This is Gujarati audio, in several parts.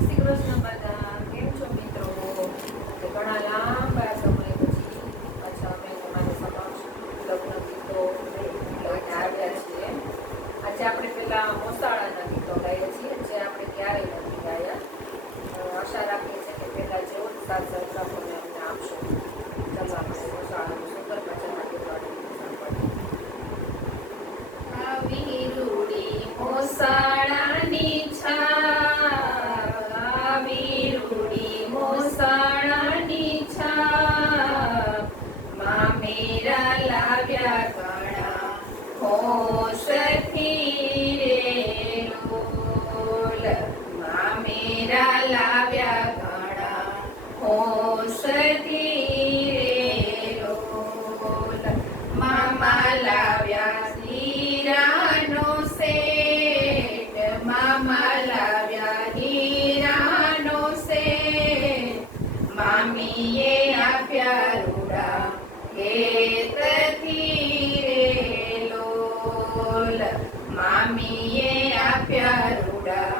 શ્રી કૃષ્ણ બધા. કેમ છો મિત્રો? ઘણા લાંબા સમય પછી પાછા અમે તમારી સમક્ષ લગ્ન ગીતો લઈને આવ્યા છીએ. આજે આપણે પેલા મોસાળાના ગીતો ગાઈએ છીએ જે આપણે ક્યારેય નથી ગાયા. આશા રાખીએ છીએ કે પેલા જેવો જ સાથ સહકાર અમને આપશો. ચાલો આપણે મોસાળાનું સુંદર મજાના ગીતો આવી રૂડી મોસાળાની મોસાળાની છાપ મામેરા લાવ્યા ઘણા હોશથી રે લોલ. મામેરા લાવ્યા ઘણા હોશથી રે લોલ. મામા લાવ્યા હીરાનો સેટ. મામા લાવ્યા હીરાનો સેટ. મામીએ આપ્યા રૂડા હેતથી રે લોલ. મામીએ આપ્યા રૂડા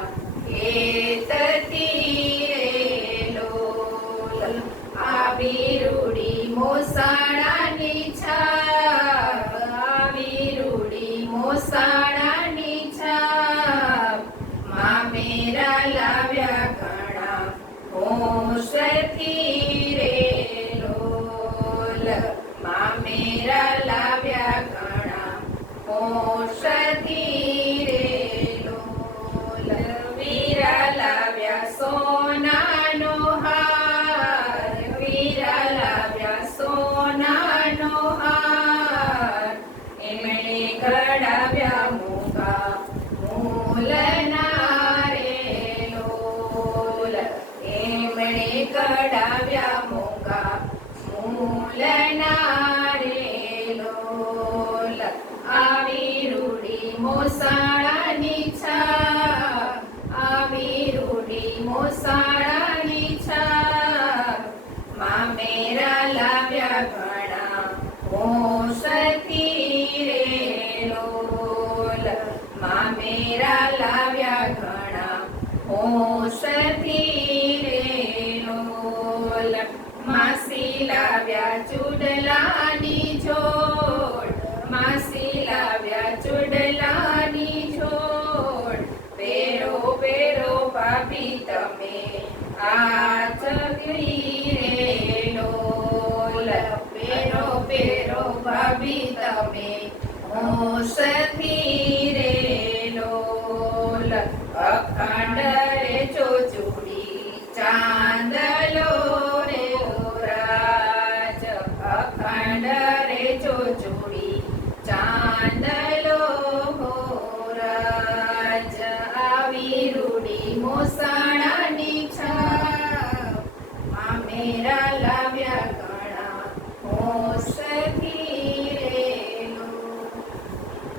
હેતથી રે લોલ. આવી રૂડી મોસાળાની છાપ. આવી રૂડી મોસાળાની છાપ મામેરા લાવ્યા ઘણા હોશથી રે લોલ. મામેરા લાવ્યા ઘણા હોશથી રે લોલ. વીરા લાવ્યા સોનાનો હાર. વીરા લાવ્યા સોનાનો હાર. એમણે ઘડાવ્યા મૂંગા મૂલના રે લોલ. એમણે ઘડાવ્યા મૂંગા મૂલના રે લોલ. આવી રૂડી મોસાળાની છાપ. આવી રૂડી મોસાળાની છાપ મામેરા લાવ્યા ઘણા હોશથી રે લોલ. મામેરા લાવ્યા ઘણા હોશથી રે લોલ. માસી લાવ્યા ચૂડલાની જોડ. માસી લાવ્યા ચૂડલાની જોડ. પેરો પેરો ભાભી તમે આ ચકલી રે લોલ. પેરો પેરો ભાભી તમે હોશથી રે લોલ. અખંડ રે ચોચુડી ચાંદલો રે રાજ. અખંડ રે ચોચુડી ચાંદલો રાજ. આવી રૂડી મોસાળાની છાપ મામેરા